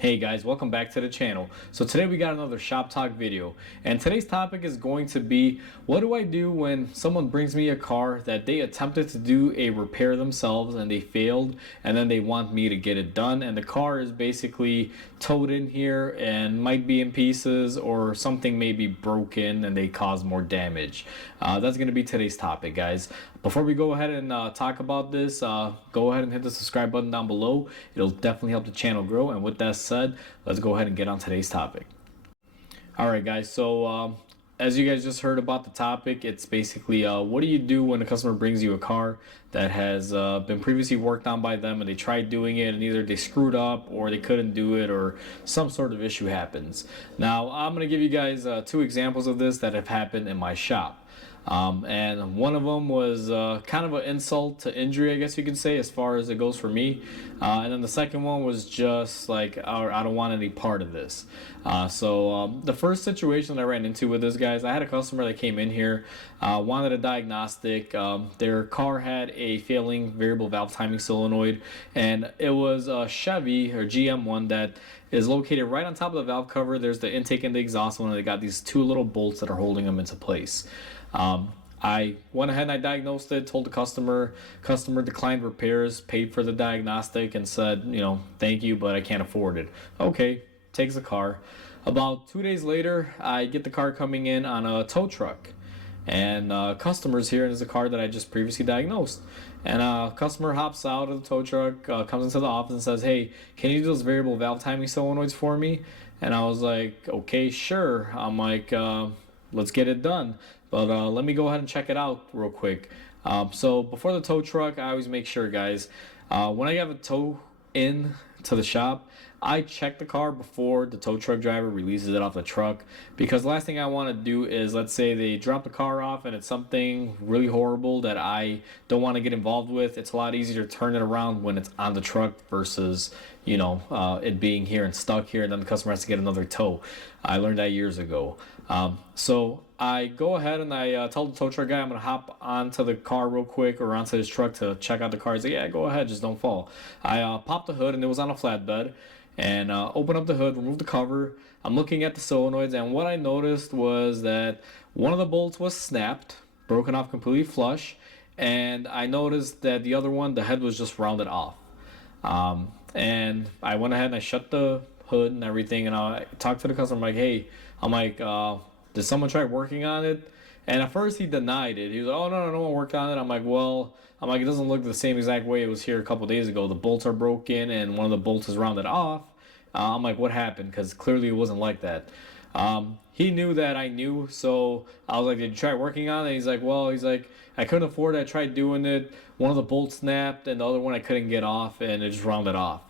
Hey guys, welcome back to the channel. So today we got another shop talk video, and today's topic is going to be what do I do when someone brings me a car that they attempted to do a repair themselves and they failed, and then they want me to get it done, and the car is basically towed in here and might be in pieces, or something may be broken and they cause more damage. That's going to be today's topic, guys. Before we go ahead and talk about this, go ahead and hit the subscribe button down below. It'll definitely help the channel grow. And with that said, let's go ahead and get on today's topic. All right, guys. So as you guys just heard about the topic, it's basically what do you do when a customer brings you a car that has been previously worked on by them and they tried doing it and either they screwed up or they couldn't do it or some sort of issue happens. Now, I'm going to give you guys two examples of this that have happened in my shop. And one of them was kind of an insult to injury, I guess you could say, as far as it goes for me. And then the second one was just like, I don't want any part of this. So the first situation that I ran into with this, guys, I had a customer that came in here, wanted a diagnostic. Their car had a failing variable valve timing solenoid, and it was a Chevy or GM one that is located right on top of the valve cover. There's the intake and the exhaust one, and they got these two little bolts that are holding them into place. I went ahead and I diagnosed it, told the customer declined repairs, paid for the diagnostic, and said, thank you, but I can't afford it. Okay, takes the car. About 2 days later, I get the car coming in on a tow truck. And customers here, and it's a car that I just previously diagnosed. And a customer hops out of the tow truck, comes into the office and says, hey, can you do those variable valve timing solenoids for me? And I was like, okay, sure. I'm like, let's get it done. But let me go ahead and check it out real quick. So before the tow truck, I always make sure, guys, when I have a tow in to the shop, I check the car before the tow truck driver releases it off the truck, because the last thing I want to do is, let's say they drop the car off and it's something really horrible that I don't want to get involved with. It's a lot easier to turn it around when it's on the truck versus it being here and stuck here, and then the customer has to get another tow. I learned that years ago. So I go ahead and I tell the tow truck guy I'm gonna hop onto the car real quick, or onto his truck to check out the car. He's like, yeah, go ahead, just don't fall. I popped the hood, and it was on a flatbed, and open up the hood, remove the cover. I'm looking at the solenoids, and what I noticed was that one of the bolts was snapped, broken off completely flush, and I noticed that the other one, the head was just rounded off. And I went ahead and I shut the hood and everything, and I talked to the customer. I'm like, hey, did someone try working on it? And at first he denied it. He was like, oh, no one worked on it. I'm like, it doesn't look the same exact way it was here a couple days ago. The bolts are broken and one of the bolts is rounded off. I'm like, what happened? Because clearly it wasn't like that. He knew that I knew, so I was like, did you try working on it? He's like, I couldn't afford it. I tried doing it. One of the bolts snapped and the other one I couldn't get off, and it just rounded off.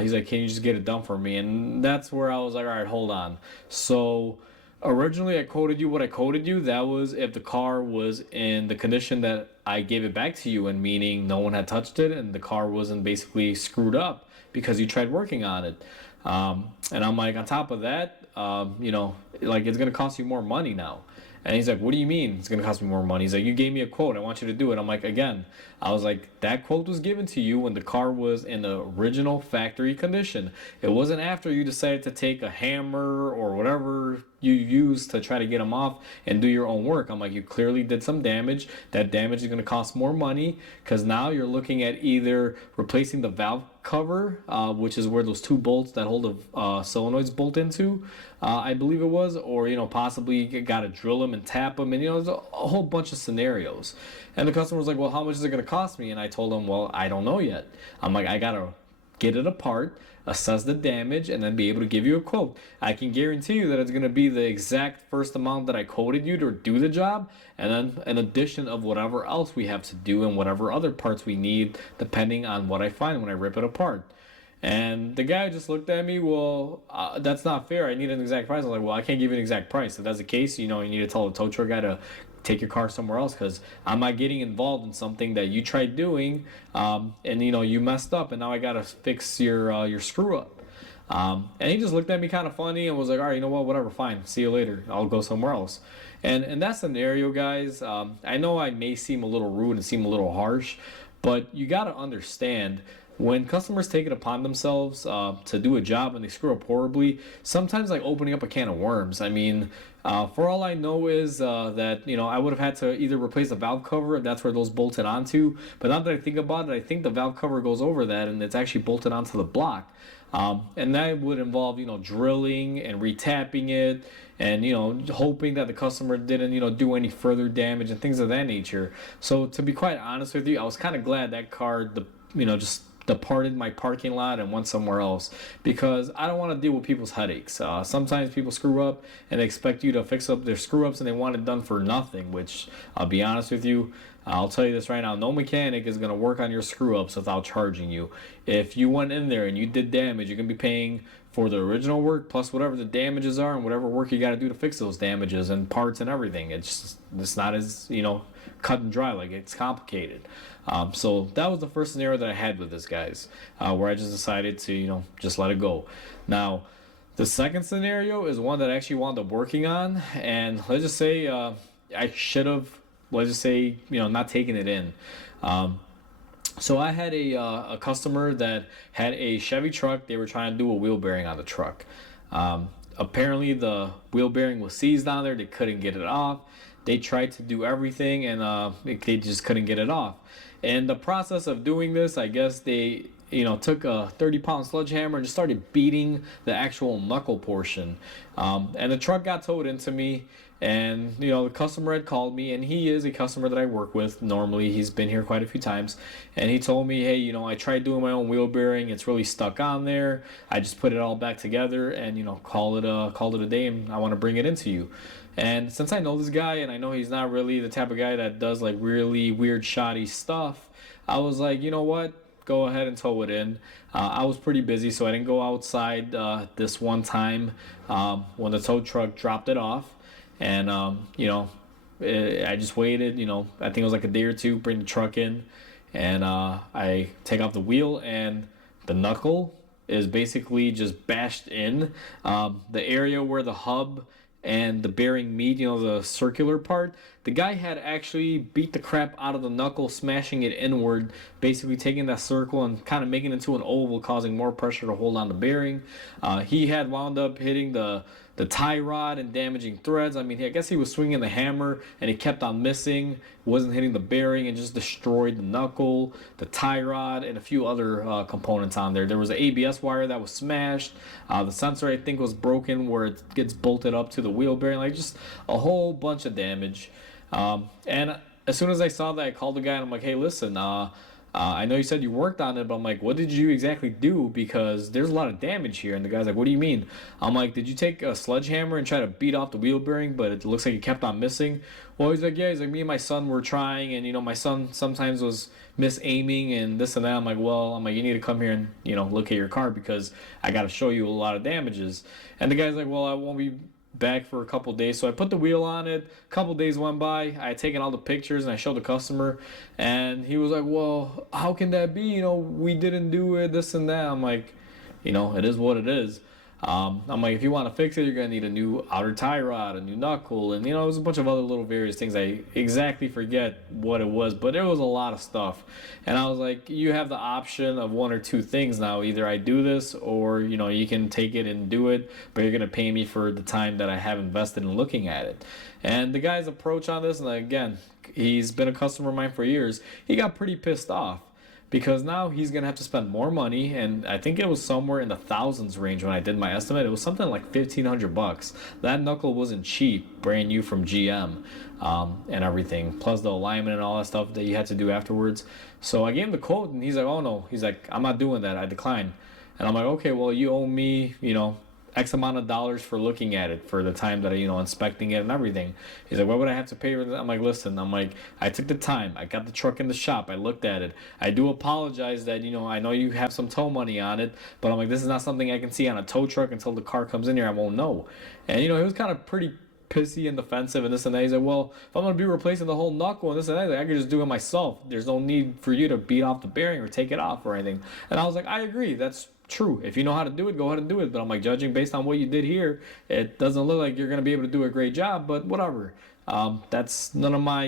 He's like, can you just get it done for me? And that's where I was like, all right, hold on. So originally I quoted you what I quoted you. That was if the car was in the condition that I gave it back to you, and meaning no one had touched it and the car wasn't basically screwed up because you tried working on it. And I'm like, on top of that, it's going to cost you more money now. And he's like, what do you mean it's going to cost me more money? He's like, you gave me a quote. I want you to do it. I'm like, again, I was like, that quote was given to you when the car was in the original factory condition. It wasn't after you decided to take a hammer or whatever you used to try to get them off and do your own work. I'm like, you clearly did some damage. That damage is going to cost more money, because now you're looking at either replacing the valve cover, which is where those two bolts that hold the solenoids bolt into, I believe it was, or possibly you got to drill them and tap them, and there's a whole bunch of scenarios. And the customer was like, well, how much is it going to cost me? And I told him, well, I don't know yet. I'm like, I gotta get it apart, assess the damage, and then be able to give you a quote. I can guarantee you that it's going to be the exact first amount that I quoted you to do the job, and then an addition of whatever else we have to do and whatever other parts we need, depending on what I find when I rip it apart. And the guy just looked at me, well, that's not fair. I need an exact price. I was like, well, I can't give you an exact price. If that's the case, you need to tell the tow truck guy to take your car somewhere else, because I'm not getting involved in something that you tried doing, and you messed up, and now I gotta fix your screw up. And he just looked at me kind of funny and was like, all right, you know what, whatever, fine, see you later, I'll go somewhere else. And in that scenario, guys, I know I may seem a little rude and seem a little harsh, but you got to understand when customers take it upon themselves to do a job and they screw up horribly, sometimes like opening up a can of worms. I mean, for all I know is that I would have had to either replace the valve cover if that's where those bolted onto. But now that I think about it, I think the valve cover goes over that and it's actually bolted onto the block. And that would involve drilling and retapping it and hoping that the customer didn't do any further damage and things of that nature. So to be quite honest with you, I was kind of glad that car just departed my parking lot and went somewhere else because I don't want to deal with people's headaches. Sometimes people screw up and they expect you to fix up their screw ups and they want it done for nothing, which I'll be honest with you. I'll tell you this right now, no mechanic is going to work on your screw ups without charging you. If you went in there and you did damage, you're going to be paying for the original work plus whatever the damages are and whatever work you got to do to fix those damages and parts and everything. It's not as cut and dry. Like, it's complicated. So that was the first scenario that I had with this, guys, where I just decided to just let it go. Now, the second scenario is one that I actually wound up working on, and let's just say I should have, let's just say, not taken it in. So I had a customer that had a Chevy truck. They were trying to do a wheel bearing on the truck. Apparently the wheel bearing was seized on there. They couldn't get it off. They tried to do everything and they just couldn't get it off. And the process of doing this, I guess they took a 30-pound sledgehammer and just started beating the actual knuckle portion. And the truck got towed into me. And the customer had called me, and he is a customer that I work with normally. He's been here quite a few times, and he told me, hey, I tried doing my own wheel bearing. It's really stuck on there. I just put it all back together and called it a day, and I want to bring it into you. And since I know this guy and I know he's not really the type of guy that does like really weird shoddy stuff, I was like, you know what, go ahead and tow it in. I was pretty busy, so I didn't go outside this one time when the tow truck dropped it off. And I just waited, I think it was like a day or two, bring the truck in, and I take off the wheel, and the knuckle is basically just bashed in. The area where the hub and the bearing meet, the circular part, the guy had actually beat the crap out of the knuckle, smashing it inward, basically taking that circle and kind of making it into an oval, causing more pressure to hold on the bearing. He had wound up hitting the tie rod and damaging threads. I mean, I guess he was swinging the hammer and it kept on missing, wasn't hitting the bearing, and just destroyed the knuckle, the tie rod, and a few other components on there. There was an ABS wire that was smashed. The sensor, I think, was broken where it gets bolted up to the wheel bearing. Like, just a whole bunch of damage. And as soon as I saw that, I called the guy and I'm like, hey, listen, I know you said you worked on it, but I'm like, what did you exactly do? Because there's a lot of damage here. And the guy's like, what do you mean? I'm like, did you take a sledgehammer and try to beat off the wheel bearing, but it looks like it kept on missing? Well, he's like, yeah. He's like, me and my son were trying, and my son sometimes was misaiming and this and that. I'm like, you need to come here and look at your car because I got to show you a lot of damages. And the guy's like, well, I won't be back for a couple days. So I put the wheel on it. A couple days went by. I had taken all the pictures and I showed the customer, and he was like, well, how can that be? We didn't do it, this and that. I'm like, it is what it is. I'm like, if you want to fix it, you're going to need a new outer tie rod, a new knuckle, and it was a bunch of other little various things. I exactly forget what it was, but it was a lot of stuff. And I was like, you have the option of one or two things now. Either I do this, or you can take it and do it, but you're going to pay me for the time that I have invested in looking at it. And the guy's approach on this, and again, he's been a customer of mine for years, he got pretty pissed off, because now he's going to have to spend more money, and I think it was somewhere in the thousands range when I did my estimate. It was something like $1,500. That knuckle wasn't cheap, brand new from GM, and everything, plus the alignment and all that stuff that you had to do afterwards. So I gave him the quote, and he's like, oh no, he's like, I'm not doing that, I decline. And I'm like, okay, well, you owe me, X amount of dollars for looking at it, for the time that I, inspecting it and everything. He's like, why would I have to pay for that? I'm like, listen, I took the time. I got the truck in the shop. I looked at it. I do apologize that, I know you have some tow money on it, but I'm like, this is not something I can see on a tow truck until the car comes in here. I won't know. And, he was kind of pretty pissy and defensive and this and that. He's like, well, if I'm going to be replacing the whole knuckle and this and that, I could just do it myself. There's no need for you to beat off the bearing or take it off or anything. And I was like, I agree. That's true. If you know how to do it, go ahead and do it. But I'm like, judging based on what you did here, it doesn't look like you're going to be able to do a great job, but whatever. That's none of my,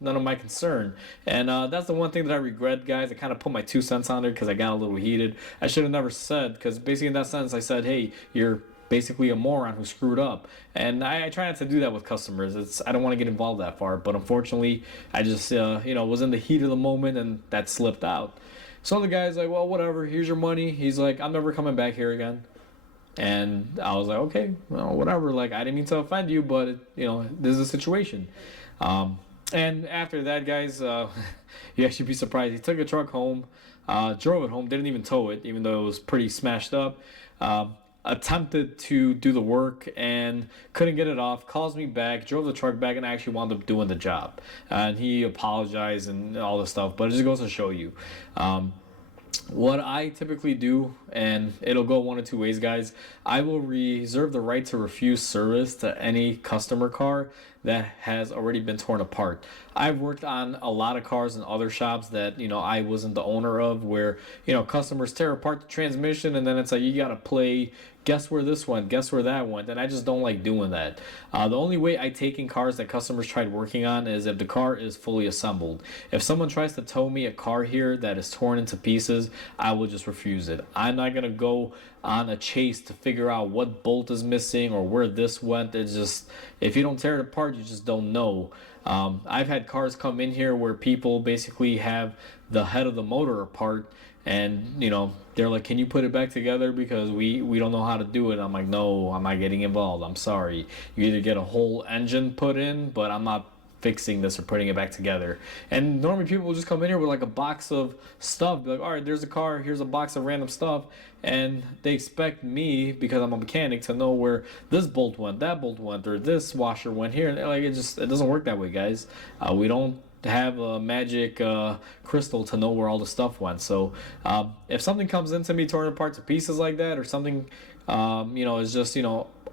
none of my concern. And that's the one thing that I regret, guys. I kind of put my 2 cents on it because I got a little heated. I should have never said, because basically in that sentence I said, hey, you're basically a moron who screwed up. And I try not to do that with customers. I don't want to get involved that far, but unfortunately I just was in the heat of the moment and that slipped out. So the guy's like, well, whatever, here's your money. He's like, I'm never coming back here again. And I was like, okay, well, whatever. Like, I didn't mean to offend you, but this is a situation. And after that, guys, you actually be surprised. He took a truck home, drove it home, didn't even tow it, even though it was pretty smashed up. Attempted to do the work and couldn't get it off. Calls me back, drove the truck back, and I actually wound up doing the job. And he apologized and all this stuff, but it just goes to show you. What I typically do, and it'll go one of two ways, guys. I will reserve the right to refuse service to any customer car that has already been torn apart. I've worked on a lot of cars in other shops that I wasn't the owner of, where customers tear apart the transmission and then it's like you gotta play guess where this went, guess where that went, and I just don't like doing that. The only way I take in cars that customers tried working on is if the car is fully assembled. If someone tries to tow me a car here that is torn into pieces, I will just refuse it. I'm not gonna go on a chase to figure out what bolt is missing or where this went. It's just, if you don't tear it apart, you just don't know. I've had cars come in here where people basically have the head of the motor apart, and they're like, can you put it back together because we don't know how to do it. I'm like, no, I'm not getting involved, I'm sorry. You either get a whole engine put in, but I'm not fixing this or putting it back together. And normally people will just come in here with like a box of stuff, be like, all right, there's a car, here's a box of random stuff, and they expect me, because I'm a mechanic, to know where this bolt went, that bolt went, or this washer went here. And like, it doesn't work that way, guys. We don't have a magic crystal to know where all the stuff went. So if something comes into me torn apart to pieces like that, or something is just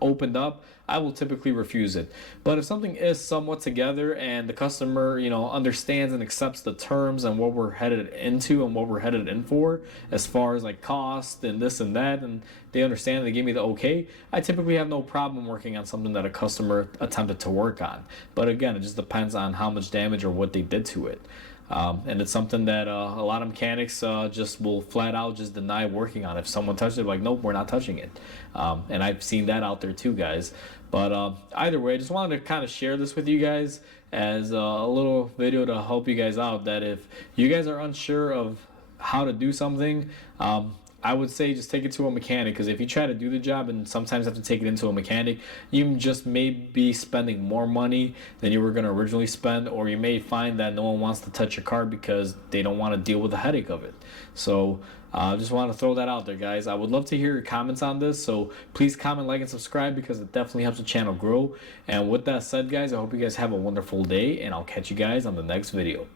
opened up, I will typically refuse it. But if something is somewhat together and the customer understands and accepts the terms and what we're headed into and what we're headed in for, as far as like cost and this and that, and they understand, they give me the okay, I typically have no problem working on something that a customer attempted to work on. But again, it just depends on how much damage or what they did to it. And it's something that a lot of mechanics just will flat out just deny working on. If someone touches it, like, nope, we're not touching it. And I've seen that out there too, guys. But either way, I just wanted to kind of share this with you guys as a little video to help you guys out, that if you guys are unsure of how to do something, I would say just take it to a mechanic, because if you try to do the job and sometimes have to take it into a mechanic, you just may be spending more money than you were going to originally spend, or you may find that no one wants to touch your car because they don't want to deal with the headache of it. So I just want to throw that out there, guys. I would love to hear your comments on this, so please comment, like, and subscribe, because it definitely helps the channel grow. And with that said, guys, I hope you guys have a wonderful day, and I'll catch you guys on the next video.